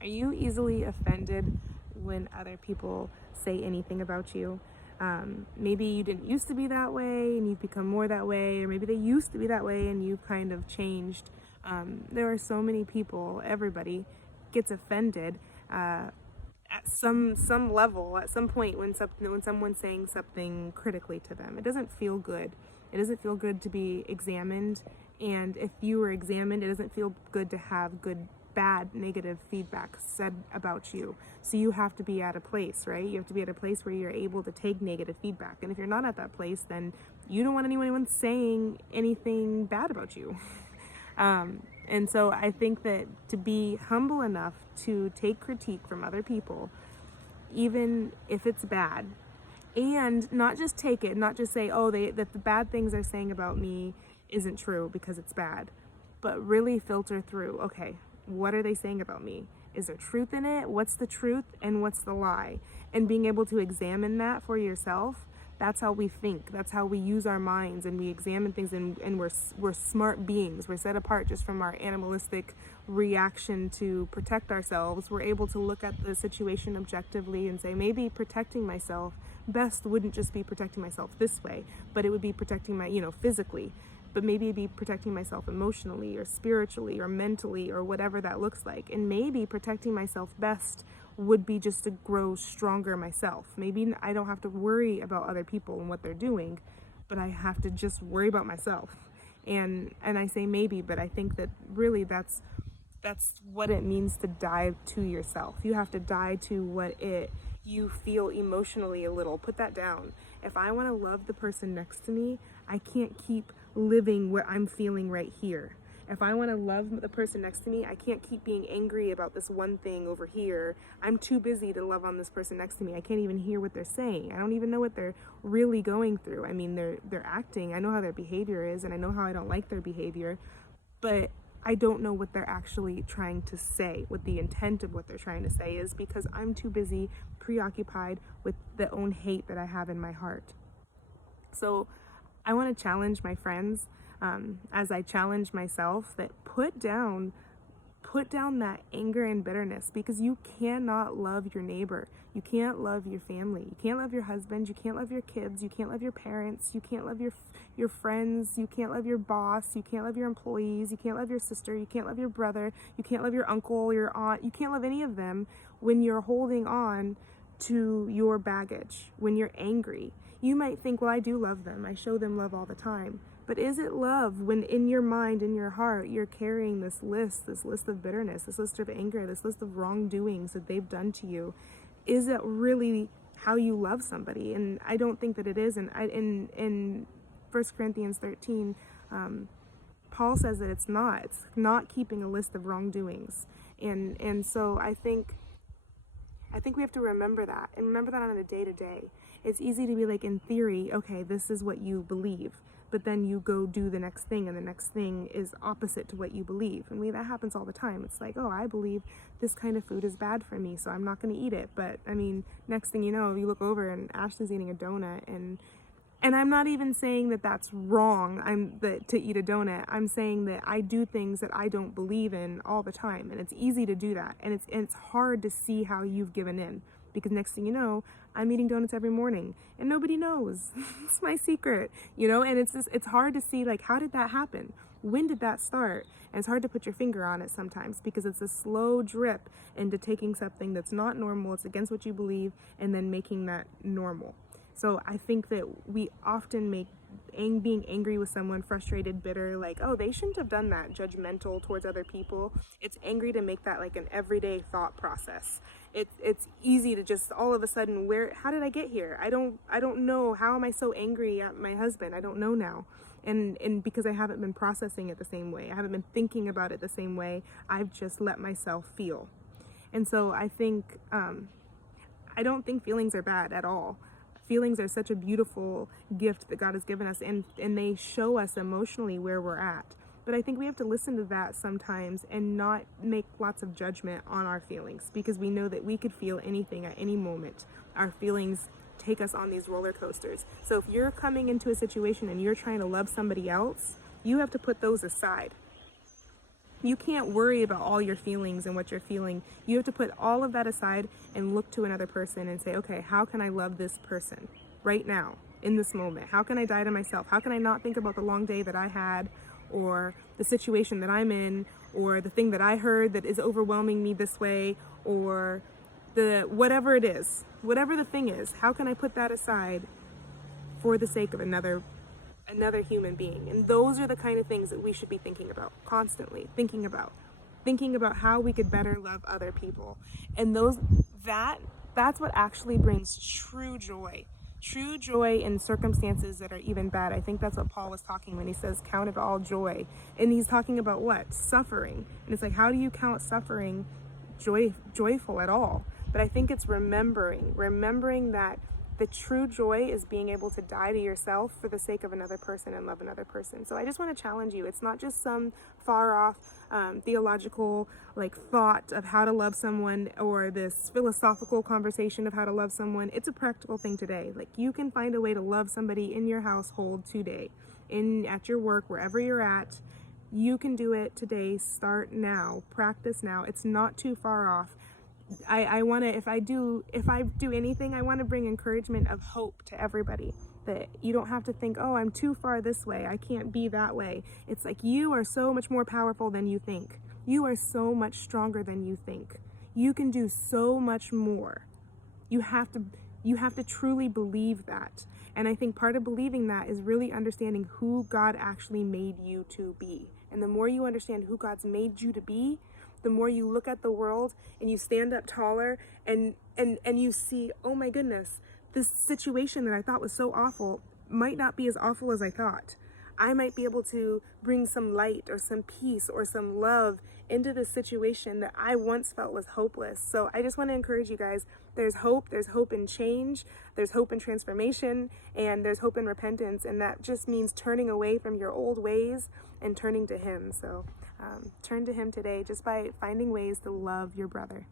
Are you easily offended when other people say anything about you? Maybe you didn't used to be that way and you've become more that way, or maybe they used to be that way and you've kind of changed. There are so many people, everybody gets offended at some level, at some point, when someone's saying something critically to them. It doesn't feel good. It doesn't feel good to be examined, and if you were examined, it doesn't feel good to have bad, negative feedback said about you. So you have to be at a place, right? You have to be at a place where you're able to take negative feedback. And if you're not at that place, then you don't want anyone saying anything bad about you. And so I think that to be humble enough to take critique from other people, even if it's bad, and not just take it, not just say, oh, that the bad things they're saying about me isn't true because it's bad, but really filter through, okay, what are they saying about me? Is there truth in it? What's the truth and what's the lie? And being able to examine that for yourself, that's how we think. That's how we use our minds, and we examine things, and we're smart beings. We're set apart just from our animalistic reaction to protect ourselves. We're able to look at the situation objectively and say, maybe protecting myself best wouldn't just be protecting myself this way, but it would be protecting my, physically. But maybe it'd be protecting myself emotionally or spiritually or mentally or whatever that looks like. And maybe protecting myself best would be just to grow stronger myself. Maybe I don't have to worry about other people and what they're doing, but I have to just worry about myself. And I say maybe, but I think that really that's what it means to die to yourself. You have to die to what you feel emotionally a little. Put that down. If I want to love the person next to me, I can't keep living what I'm feeling right here. If I want to love the person next to me, I can't keep being angry about this one thing over here. I'm too busy to love on this person next to me. I can't even hear what they're saying. I don't even know what they're really going through. I mean, they're acting. I know how their behavior is, and I know how I don't like their behavior, but I don't know what they're actually trying to say, what the intent of what they're trying to say is, because I'm too busy, preoccupied with the own hate that I have in my heart. So I want to challenge my friends, as I challenge myself, that put down that anger and bitterness, because you cannot love your neighbor. You can't love your family. You can't love your husband. You can't love your kids. You can't love your parents. You can't love your friends. You can't love your boss. You can't love your employees. You can't love your sister. You can't love your brother. You can't love your uncle, your aunt. You can't love any of them when you're holding on to your baggage, when you're angry. You might think, well, I do love them. I show them love all the time. But is it love when in your mind, in your heart, you're carrying this list of bitterness, this list of anger, this list of wrongdoings that they've done to you? Is it really how you love somebody? And I don't think that it is. And in 1 Corinthians 13, Paul says that it's not. It's not keeping a list of wrongdoings. And so I think we have to remember that, and remember that on a day-to-day. It's easy to be like, in theory, okay, this is what you believe, but then you go do the next thing, and the next thing is opposite to what you believe. And that happens all the time. It's like, oh, I believe this kind of food is bad for me, so I'm not going to eat it. But I mean, next thing you know, you look over and Ashley's eating a donut, and I'm not even saying that that's wrong, to eat a donut. I'm saying that I do things that I don't believe in all the time, and it's easy to do that. And it's hard to see how you've given in, because next thing you know, I'm eating donuts every morning, and nobody knows. It's my secret, and it's hard to see, like, how did that happen? When did that start? And it's hard to put your finger on it sometimes, because it's a slow drip into taking something that's not normal, it's against what you believe, and then making that normal. So I think that we often make being angry with someone, frustrated, bitter, like, oh, they shouldn't have done that, judgmental towards other people. It's angry to make that like an everyday thought process. It's easy to just all of a sudden, how did I get here? I don't know. How am I so angry at my husband? I don't know now. And because I haven't been processing it the same way, I haven't been thinking about it the same way, I've just let myself feel. And so I think, I don't think feelings are bad at all. Feelings are such a beautiful gift that God has given us, and they show us emotionally where we're at. But I think we have to listen to that sometimes and not make lots of judgment on our feelings, because we know that we could feel anything at any moment. Our feelings take us on these roller coasters. So if you're coming into a situation and you're trying to love somebody else, you have to put those aside. You can't worry about all your feelings and what you're feeling. You have to put all of that aside and look to another person and say, okay, how can I love this person right now, in this moment? How can I die to myself? How can I not think about the long day that I had, or the situation that I'm in, or the thing that I heard that is overwhelming me this way, or the whatever it is, whatever the thing is, how can I put that aside for the sake of another human being? And those are the kind of things that we should be thinking about constantly, thinking about how we could better love other people. And that's what actually brings true joy in circumstances that are even bad. I think that's what Paul was talking when he says count it all joy, and he's talking about what? Suffering. And it's like, how do you count suffering joyful at all? But I think it's remembering that the true joy is being able to die to yourself for the sake of another person and love another person. So I just want to challenge you. It's not just some far off theological thought of how to love someone, or this philosophical conversation of how to love someone. It's a practical thing today. You can find a way to love somebody in your household today, at your work, wherever you're at. You can do it today. Start now. Practice now. It's not too far off. I want to, if I do anything, I want to bring encouragement of hope to everybody, that you don't have to think, oh, I'm too far this way, I can't be that way. It's like, you are so much more powerful than you think. You are so much stronger than you think. You can do so much more. You have to truly believe that. And I think part of believing that is really understanding who God actually made you to be. And the more you understand who God's made you to be, the more you look at the world and you stand up taller and you see, oh my goodness, this situation that I thought was so awful might not be as awful as I thought. I might be able to bring some light or some peace or some love into this situation that I once felt was hopeless. So I just want to encourage you guys, there's hope in change, there's hope in transformation, and there's hope in repentance. And that just means turning away from your old ways and turning to Him. So turn to Him today just by finding ways to love your brother.